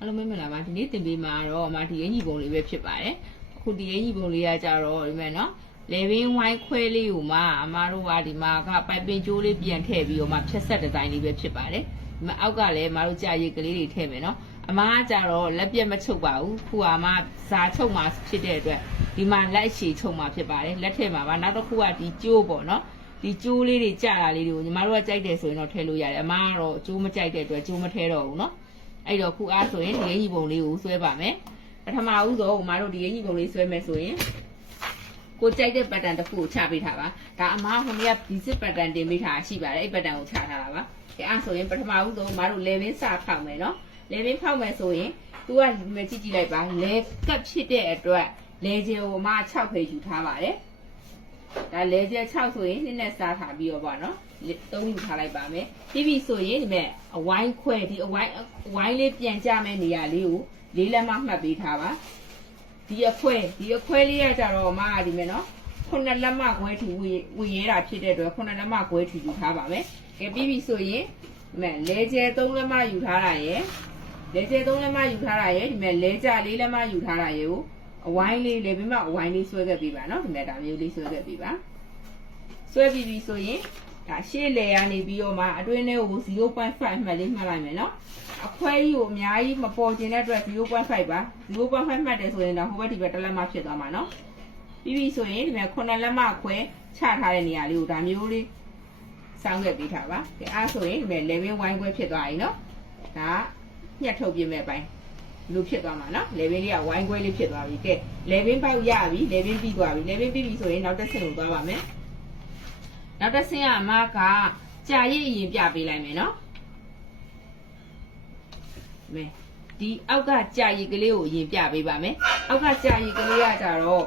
အားလုံးမင်္ဂလာပါဒီနေ့သင်ပေးမှာတော့အမဒီအင်ကြီးပုံလေးပဲဖြစ်ပါတယ်အခုဒီအင်ကြီးပုံလေးကကြတော့ဒီမဲ့နော်လေဘင်းဝိုင်းခွဲလေးကိုမှအမတို့ကဒီမှာကပိုက်ပင်ကျိုးလေးပြန်ထည့်ပြီးတော့မှဖြတ်ဆက်ဒီဇိုင်းလေးပဲဖြစ်ပါတယ်ဒီမှာအောက်ကလည်းအမတို့ကြာရည်ကလေးတွေထည့်မယ်နော်အမကကြတော့လက်ပြတ်မချုပ်ပါဘူးခုကအမဇာချုပ်မှာဖြစ်တဲ့အတွက်ဒီမှာလက်ရှည်ချုပ်မှာဖြစ်ပါတယ်လက်ထည့်မှာပါနောက်တစ်ခုကဒီကျိုးပေါ့နော်ဒီကျိုးလေးတွေကြာတာလေးတွေကိုညီမတို့ကကြိုက်တယ်ဆိုရင်တော့ထည့်လို့ရတယ်အမကတော့ကျိုးမကြိုက်တဲ့အတွက်ကျိုးမထည့်တော့ဘူးနော်အဲ့တော့ခုအားဆိုရင်ဒီရင်းကြီးပုံလေးကိုဆွဲပါမယ်ပထမဦးဆုံးအမတို့ဒီရင်းကြီးပုံလေးဆွဲမယ်ဆိုရင်ကိုကြိုက်တဲ့ပတ်တန်တစ်ခုကိုချပေးထားပါဒါအမဟိုနေ့ကဒီစစ်ပတ်တန်တင်ပေးထားရှိပါတယ်အဲ့ပတ်တန်ကိုချထားတာပါအဲအားဆိုရင်ပထမဦးဆုံးအမတို့လေဘင်းစဖောက်မယ်နော်လေဘင်းဖောက်မယ်ဆိုရင်သူကမကြည့်ကြည့်လိုက်ပါလေကပ်ဖြစ်တဲ့အတွက်လေကျကိုအမ6ဖေးယူထားပါတယ်ဒါလေကျ6ဆိုရင်နှစ်နဲ့စားထားပြီးတော့ပေါ့နော်3ယူထားလိုက်ပါမယ်ပြီးပြီဆိုရင်ဒီမဲ့အဝိုင်းခွဲဒီအဝိုင်းလေးပြန်ကြမဲ့နေရာလေးကိုလေးလက်မမှတ်ပေးထားပါဒီအခွဲလေးကကြတော့အမကဒီမဲ့နော်9လက်မခွဲထီဝေရဲတာဖြစ်တဲ့အတွက်9လက်မခွဲထီယူထားပါမယ်ကဲပြီးပြီဆိုရင်ဒီမဲ့လဲကျဲ3လက်မယူထားတာရယ်လဲကျဲ3လက်မယူထားတာရယ်ဒီမဲ့လဲကျ4လက်မယူထားတာရယ်ကိုအဝိုင်းလေးလေပြီးမှအဝိုင်းလေးဆွဲခဲ့ပြီပါနော်ဒီမဲ့ဒါမျိုးလေးဆွဲခဲ့ပြီပါဆွဲပြီးပြီဆိုရင်ဒါရှေ့လေကနေပြီးတော့မှအတွင်းထဲကို 0.5 မှတ်လေးမှတ်လိုက်မယ်နော်အခွဲကြီးကိုအများကြီးမပေါ်ကျင်တဲ့အတွက် 0.5 ပါ 0.5 မှတ်တယ်ဆိုရင်တော့ဟိုဘက်ဒီဘက်တစ်လက်မဖြစ်သွားမှာနော်ပြီးပြီဆိုရင်ဒီမှာ9လက်မခွဲချထားတဲ့နေရာလေးကိုဒါမျိုးလေးစောင်းခဲ့ပေးထားပါကဲအားဆိုရင်ဒီမှာ level ဝိုင်းခွဲဖြစ်သွားပြီနော်ဒါညှက်ထုတ်ပြမဲ့ပိုင်းလို့ဖြစ်သွားမှာနော် level လေးကဝိုင်းခွဲလေးဖြစ်သွားပြီကဲ level ပေါက်ရပြီ level ပြီးသွားပြီ level ပြီးပြီဆိုရင်နောက်တစ်ဆင့်ကိုသွားပါမယ်နောက်တစ်ဆင့်ကအမကကြာရည်အရင်ပြပေးလိုက်မယ်နော်မဲဒီအောက်ကကြာရည်ကလေးကိုအရင်ပြပေးပါမယ်အောက်ကကြာရည်ကလေးကကြတော့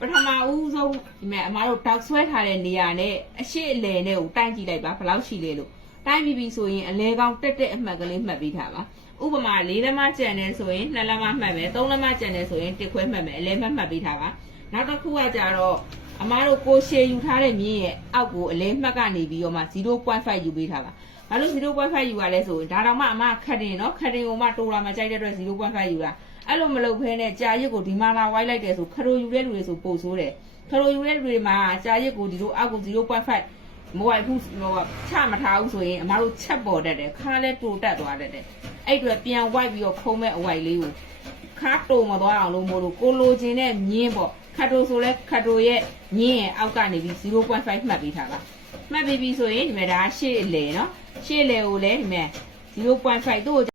ပထမဦးဆုံးဒီမဲ့အမတို့တောက်ဆွဲထားတဲ့နေရာနဲ့အရှိအလယ်နဲ့ကိုတိုင်းကြည့်လိုက်ပါဘယ်လောက်ရှိလဲလို့တိုင်းပြီးပြီဆိုရင်အလဲကောင်းတက်တဲ့အမှတ်ကလေးမှတ်ပေးထားပါဥပမာ4လက်မကျန်နေဆိုရင်2လက်မမှတ်မယ်3လက်မကျန်နေဆိုရင်1ခွဲမှတ်မယ်အလဲမှတ်ပေးထားပါနောက်တစ်ခုကကြတော့အမားတို့ကိုရှေယူထားတဲ့မြင်းရဲ့အောက်ကိုအလဲမှတ်ကနေပြီးတော့မှ 0.5 ယူပေးထားပါ။ဘာလို့ 0.5 ယူရလဲဆိုရင်ဒါတော့မှအမခတ်တင်နော်ခတ်တင်ကိုမှတိုးလာမှကြိုက်တဲ့အတွက် 0.5 ယူတာအဲ့လိုမလုပ်ဘဲနဲ့ကြာရစ်ကိုဒီမှာလာဝိုင်းလိုက်တယ်ဆိုခရိုယူတဲ့လူတွေဆိုပို့ဆိုးတယ်ခရိုယူတဲ့လူတွေမှာကြာရစ်ကိုဒီလိုအောက်ကို 0.5 မဝိုင်းဘူးဟိုချမထားဘူးဆိုရင်အမတို့ချက်ပေါ်တတ်တယ်ခါလဲတိုးတက်သွားတတ်တယ်အဲ့အတွက်ပြန်ဝိုက်ပြီးတော့ခုံးမဲ့အဝိုက်လေးကိုခါတိုးမသွားအောင်လို့မို့လို့ကိုလိုချင်တဲ့မြင်းပေါ့ခတ်တိုဆိုလဲခတ်တိုရဲ့ညင်းရဲ့အောက်ကနေပြီး 0.5 မှတ်ပေးထားပါမှတ်ပြီးပြီဆိုရင်ဒီမှာဒါရှေ့လေနော်ရှေ့လေကိုလည်းဒီမှာ 0.5 တို့